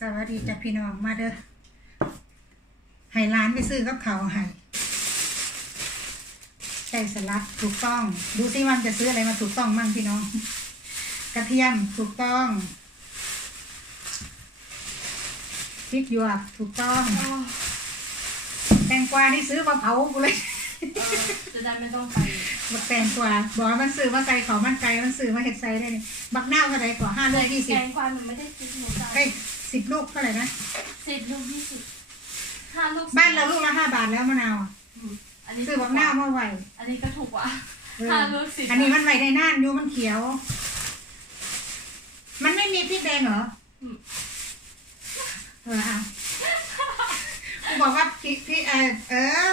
สวัสดีจ้ะพี่น้องมาเด้อให้ร้านไปซื้อกับเขาวให้ใส่สลัดถูกต้อง ดูซิมันจะซื้ออะไรมาถูกต้องมั่งพี่น้อง กระเทียมถูกต้องพริกหยวกถูกต้อง แตงกวานี่ซื้อมาเผากูเลยจะได้ไม่ต้องไปบักแตงกวาบอกว่ามันซื้อมาใส่ของมันไก่มันซื้อมาเห็ดใส่ได้นี่บักหน้าวเท่าไหร่กว่าห้าลูกยี่สิแกบงกวาหนูไม่ได้ซื้อหนูจ่ายเฮ้ย สิบลูกเท่าไหร่นะสิบลูกยี่สิบห้าลูกบ้านเราลูกละห้าบาทแล้วมะนาวอะอืมอันนี้ซื้อบักหน้าวมาไหวอันนี้ก็ถูกกว่าเออห้าลูกสิบอันนี้มันไหวในน่านอยู่มันเขียว มันไม่มีพริกแดงเหรออืมเออเอากูบอกว่าพริกพริกเออเออ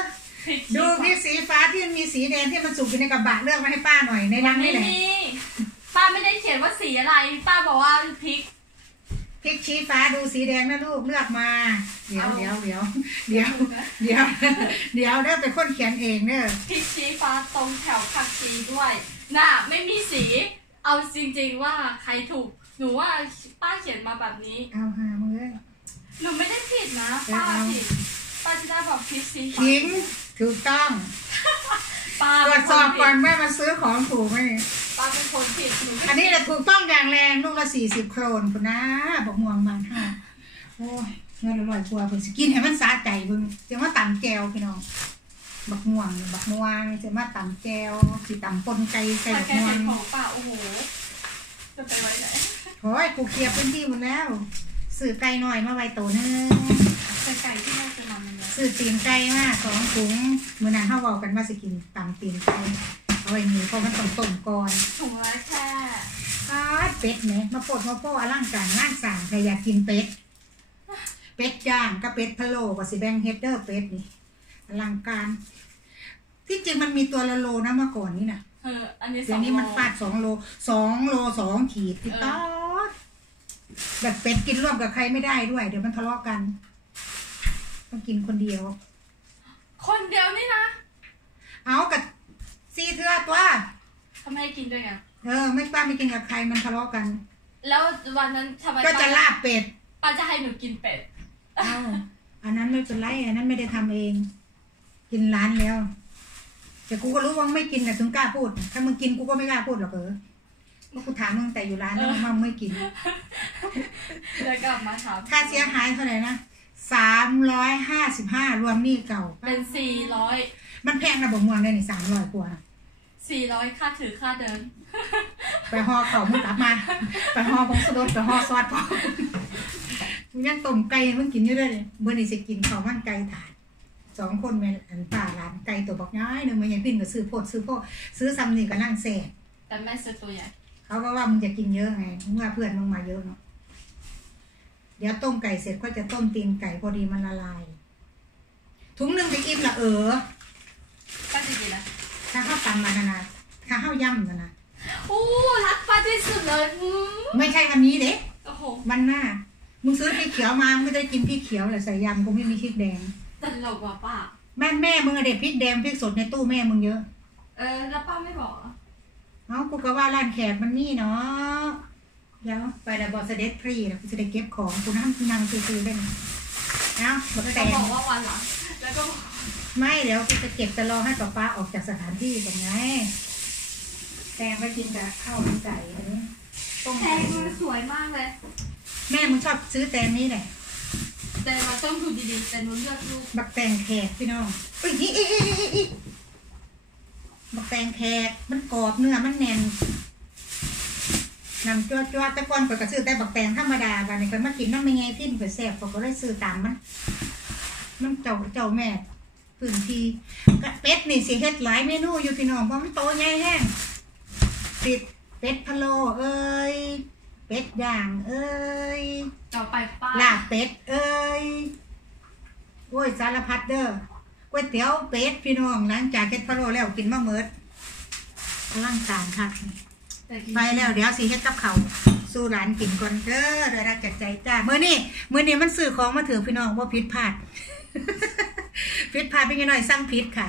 พริกดูพริกสีฟ้าที่มันมีสีแดงที่มันสุกอยู่ในกระบะเลือกมาให้ป้าหน่อยในรังไม่นี่แหละมีป้าไม่ได้เขียนว่าสีอะไร ป้าบอกว่าพริก พริกชี้ฟ้าดูสีแดงนะลูกเลือกมา เดี๋ยวเอาเดี๋ยวเดี๋ยวเดี๋ยวเดี๋ยวเดี๋ยวเด้อเป็นคนเขียนเองเด้อพริกชี้ฟ้าตรงแถวผักชีด้วยน่ะไม่มีสี เอาจริงๆว่าใครถูก หนูว่าป้าเขียนมาแบบนี้ เอาหามือหนูไม่ได้ผิดนะเออป้าเอาผิดป้าจะได้บอกพริกชี้ฟ้าขิงถูกต้องป้าตรวเป็จนสคอบนก่ผิอดนว่ามาซื้อของถูกไหม ป้าเป็นคนผิดหนูไม่อันนี้แหละถูกต้องอย่างแรงลูกละสี่สิบโครนคุณนะบอกม่วงบานห้าโอ้ยเงินอร่อยกว่าเพิ่นสิกินให้มันสาใจเบิ่งจะมาตำแจวพี่น้องบักม่วงบักม่วงจะมาตำแจวสิตำปนไก่ใส่ถ้าบักแกม่วเห็งนของป้าโอ้โห จะไปไว้ไหนโอ้ยกูเคลียร์พื้นที่หมดแล้วซื้อไก่หน่อยมาไว้ตัวหนึงแต่ไก่ที่แม่จะนำมันเนี่ยซื้อตีนไก่มาสองถุงมื้อนั้นเฮาเว้ากันว่าสิกินตำตีนไก่ เอาไว้นี่เพราะมันต้องต้มก่อนถุงละแค่อ้าวเป็ดแหมมาโปดมาโป้อลังการงานสร้างใครอยากกินเป็ด เป็ดย่างกับเป็ดพะโล้กับสิแบงเฮดเดอร์เป็ดนี่อลังการ ที่จริงมันมีตัวละโลนะเมื่อก่อนนี่นะเอออันนี้สเดี๋อยงวนี้มันโลฟาดสองโลสองโลสองขีดพี่ต๊อดแบบเป็ดกินร่วมกับใครไม่ได้ด้วย เดี๋ยวมันทะเลาะกัน ต้องกินคนเดียว คนเดียวนี่นะ เอากับ ซีเทือตัวทำไมให้กินด้วยกันเออ ไม่ป้าไม่กินกับใครมันทะเลาะกัน แล้ววันนั้นทำไมก็จะป้าลาบเป็ดป้าจะให้หนูกินเป็ดเอาอันนั้นไม่เป็นไรอันนั้นไม่ได้ทำเอง กินร้านแล้ว แต่กูก็รู้ว่ามึงไม่กินนะถึงกล้าพูด ถ้ามึงกินกูก็ไม่กล้าพูดหรอกเออเมื่อกูถามมึงแต่อยู่ร้านแล้วมึงว่ามึงไม่กิน แล้วกลับมาถามค่าเสียหายเท่าไหร่นะสามร้อยห้าสิบห้ารวมหนี้เก่า เป็นสี่ร้อยมันแพงนะบอกมวงได้นี่สามร้อยกว่า สี่ร้อยค่าถือค่าเดิน ไปห่อเข่ามึงกลับมา ไปห่อผงสะดดไปห่อซอสพอมึงยังต้มไก่ให้มึงกินอยู่เลยเมื่อนี้สิกินข้าวมันไก่ถาดสองคนแม่อันป่าร้านไก่ตัวบักย้ายหนึ่งมันยังปิ้นก็ซื้อโพดซื้อโพดซื้อซ้ำนี่ก็นั่งแซ่บแต่แม่ซื้อตัวใหญ่เขาก็ว่ามึงจะกินเยอะไงเมื่อเพื่อนมึงมาเยอะเนาะเดี๋ยวต้มไก่เสร็จก็จะต้มตีนไก่พอดีมันละลายถุงหนึ่งไปอิ่มละเออป้าจะกินนะ ถ้าข้าวตำมานะนะถ้าข้าวย่ำนะนะอู้รักป้าที่สุดเลยอืมไม่ใช่วันนี้เด้โอ้โหวันหน้า มึงซื้อพริกเขียวมามึงก็ได้กินพริกเขียวแหละใส่ยำกูไม่มีพริกแดงตลกว่ะป้า แม่แม่มึงอะเด็ดพริกแดงพริกสดในตู้แม่มึงเยอะ เออ แล้วป้าไม่บอกเหรอเอ้ากูก็ว่าร้านแขกมันนี่เนาะเดี๋ยวไปแต่บอสเด็ดฟรีแล้วกูจะได้เก็บของกูนั่งนั่งซื้อๆได้ไหมเอ้าบักแล้วแตก็งบอกว่าวันหลังแล้วก็บอก ไม่เดี๋ยวกูจะเก็บจะรอให้ป๊าป๊าออกจากสถานที่ก่อนไงแตงไปกินกับข้าวมันไก่อันนี้ต้มแพไก่งมันสวยมากเลย แม่มึงชอบซื้อแตงนี้แหละแต่เราต้องดูดีๆ แต่หนูเลือกลูกบักแตงแขกพี่น้องเอ้ยอีอีอีอีอีบักแตงแขกมันกรอบเนื้อมันแน่นนำจั่วจั่วๆแต่ก่อนเปิดกระซื้อแต่บักแตงธรรมดากันนี่ก็มากินน้ำไม่ไงพิ้นไปแซ่บก็เลยซื้อตามมัน มันเจ้าเจ้าแม่ พื้นที่กะเป็ดนี่สิเฮ็ดหลายเมนูอยู่พี่น้องเพราะมันโตใหญ่แห้งติดเป็ดพะโล้เอ้ยเป็ดย่างเอ้ยต่อไปป้าลาบเป็ดเอ้ยโอ้ยสารพัดเด้อก๋วยเตี๋ยวเป็ดพี่น้องหลังจากเฮ็ดพะโล้แล้วกินมะเมิดร่างการคักแต่กินไปแล้วเดี๋ยวสิเฮ็ดกับเขาวสู้ร้านกินก่อนเด้อโดยรักจากใจจ้ามื้อนี้มื้อนี้มันซื้อของมาถือพี่น้องว่าผิดพลาด พิษพาไปนิดหน่อยสร้างพิษค่ะ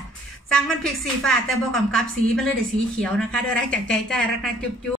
สร้างมันพริกสีฟ้าแต่บอกำกับสีมันเลยได้สีเขียวนะคะโดยรักจากใจจ้รักนะจุ๊บ